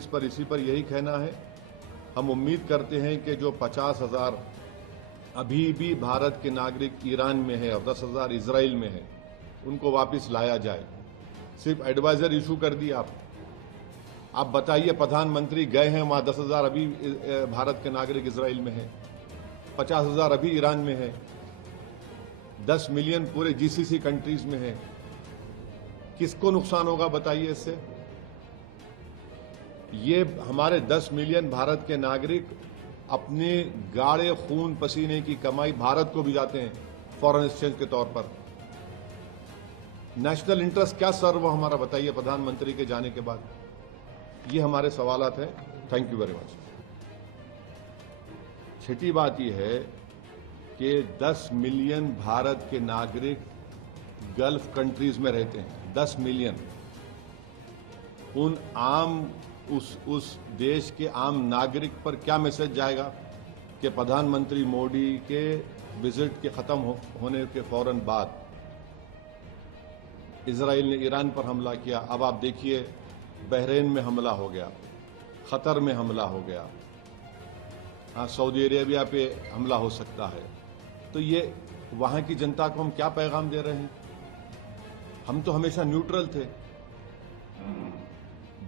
इस पर इसी पर यही कहना है। हम उम्मीद करते हैं कि जो 50,000 अभी भी भारत के नागरिक ईरान में है और 10,000 इजराइल में है, उनको वापस लाया जाए। सिर्फ एडवाइजर इशू कर दिया आप बताइए, प्रधानमंत्री गए हैं वहां, 10,000 अभी भारत के नागरिक इजराइल में है, 50,000 अभी ईरान में है, 10 मिलियन पूरे जीसीसी कंट्रीज में है। किसको नुकसान होगा बताइए इससे? ये हमारे 10 मिलियन भारत के नागरिक अपने गाढ़े खून पसीने की कमाई भारत को भी जाते हैं फॉरेन एक्सचेंज के तौर पर। नेशनल इंटरेस्ट क्या सर्व हमारा बताइए प्रधानमंत्री के जाने के बाद? ये हमारे सवालात हैं। Thank you very much. छठी बात यह है कि 10 मिलियन भारत के नागरिक गल्फ कंट्रीज में रहते हैं। 10 मिलियन उन आम उस देश के आम नागरिक पर क्या मैसेज जाएगा कि प्रधानमंत्री मोदी के विजिट के खत्म होने के फौरन बाद इजराइल ने ईरान पर हमला किया। अब आप देखिए बहरीन में हमला हो गया, कतर में हमला हो गया, सऊदी अरेबिया पे हमला हो सकता है। तो ये वहां की जनता को हम क्या पैगाम दे रहे हैं? हम तो हमेशा न्यूट्रल थे।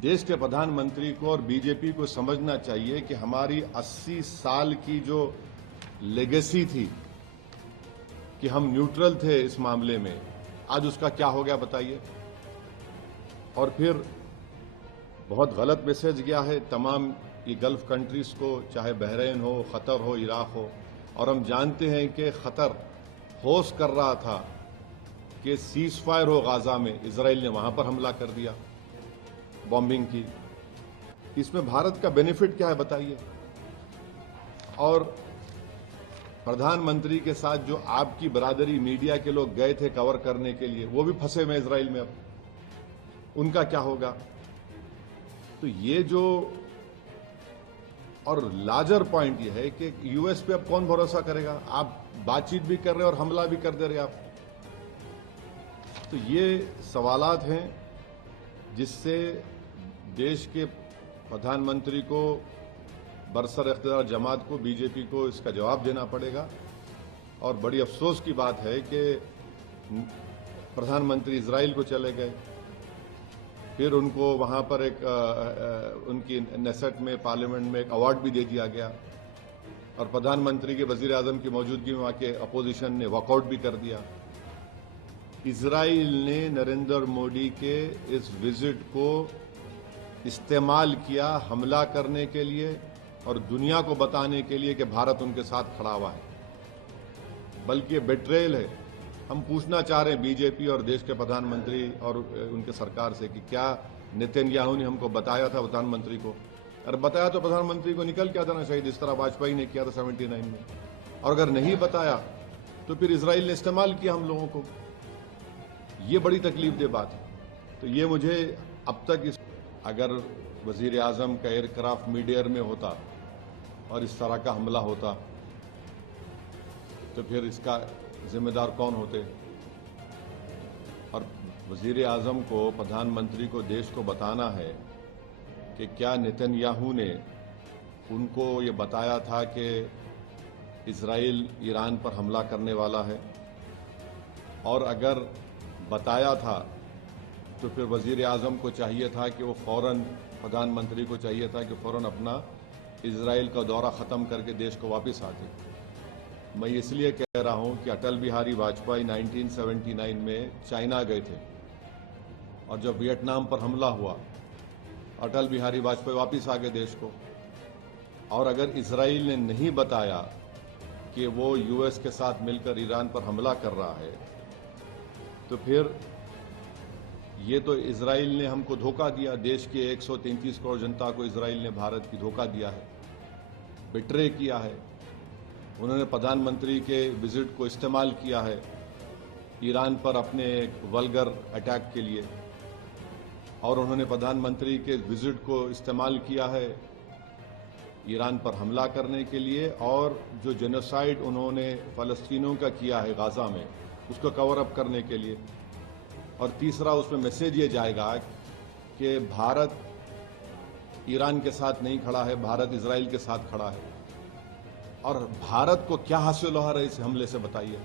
देश के प्रधानमंत्री को और बीजेपी को समझना चाहिए कि हमारी 80 साल की जो लेगेसी थी कि हम न्यूट्रल थे इस मामले में, आज उसका क्या हो गया बताइए। और फिर बहुत गलत मैसेज गया है तमाम ये गल्फ कंट्रीज को, चाहे बहरीन हो, कतर हो, इराक हो। और हम जानते हैं कि कतर होस्ट कर रहा था कि सीज फायर हो गाजा में, इजराइल ने वहां पर हमला कर दिया, बॉम्बिंग की। इसमें भारत का बेनिफिट क्या है बताइए? और प्रधानमंत्री के साथ जो आपकी बरादरी मीडिया के लोग गए थे कवर करने के लिए, वो भी फंसे हुए इजराइल में। अब उनका क्या होगा? तो ये जो, और लार्जर पॉइंट ये है कि यूएस पे अब कौन भरोसा करेगा? आप बातचीत भी कर रहे और हमला भी कर दे रहे आप। तो ये सवालात हैं जिससे देश के प्रधानमंत्री को, बरसर इख्तियार जमात को, बीजेपी को इसका जवाब देना पड़ेगा। और बड़ी अफसोस की बात है कि प्रधानमंत्री इजराइल को चले गए, फिर उनको वहां पर उनकी नेसेट में, पार्लियामेंट में एक अवार्ड भी दे दिया गया, और प्रधानमंत्री के वजीर आजम की मौजूदगी में वहां के अपोजिशन ने वॉकआउट भी कर दिया। इजराइल ने नरेंद्र मोदी के इस विजिट को इस्तेमाल किया हमला करने के लिए और दुनिया को बताने के लिए कि भारत उनके साथ खड़ा हुआ है, बल्कि बेट्रेयल है। हम पूछना चाह रहे हैं बीजेपी और देश के प्रधानमंत्री और उनके सरकार से कि क्या नेतन्याहू ने हमको बताया था प्रधानमंत्री को? अगर बताया तो प्रधानमंत्री को निकल के आ जाना चाहिए, जिस तरह वाजपेयी ने किया था 79 में। और अगर नहीं बताया तो फिर इजराइल ने इस्तेमाल किया हम लोगों को। ये बड़ी तकलीफदेह बात है। तो ये मुझे अब तक अगर वजीर आजम का एयरक्राफ्ट मिड एयर में होता और इस तरह का हमला होता तो फिर इसका जिम्मेदार कौन होते? और वजीर आजम को, प्रधानमंत्री को देश को बताना है कि क्या नेतन्याहू ने उनको ये बताया था कि इजराइल ईरान पर हमला करने वाला है? और अगर बताया था तो फिर वजीर आजम को चाहिए था कि वो फौरन, प्रधानमंत्री को चाहिए था कि फौरन अपना इजराइल का दौरा ख़त्म करके देश को वापस आते। मैं इसलिए कह रहा हूं कि अटल बिहारी वाजपेयी 1979 में चाइना गए थे, और जब वियतनाम पर हमला हुआ अटल बिहारी वाजपेयी वापस आ गए देश को। और अगर इजराइल ने नहीं बताया कि वो यूएस के साथ मिलकर ईरान पर हमला कर रहा है, तो फिर ये तो इजराइल ने हमको धोखा दिया। देश के 133 करोड़ जनता को इजराइल ने, भारत की, धोखा दिया है, बिट्रे किया है। उन्होंने प्रधानमंत्री के विजिट को इस्तेमाल किया है ईरान पर अपने वल्गर अटैक के लिए, और उन्होंने प्रधानमंत्री के विजिट को इस्तेमाल किया है ईरान पर हमला करने के लिए, और जो जेनोसाइड उन्होंने फ़लस्तीनियों का किया है गाजा में, उसको कवर अप करने के लिए। और तीसरा, उसमें मैसेज ये जाएगा कि भारत ईरान के साथ नहीं खड़ा है, भारत इजराइल के साथ खड़ा है। और भारत को क्या हासिल हो रहा है इस हमले से, बताइए।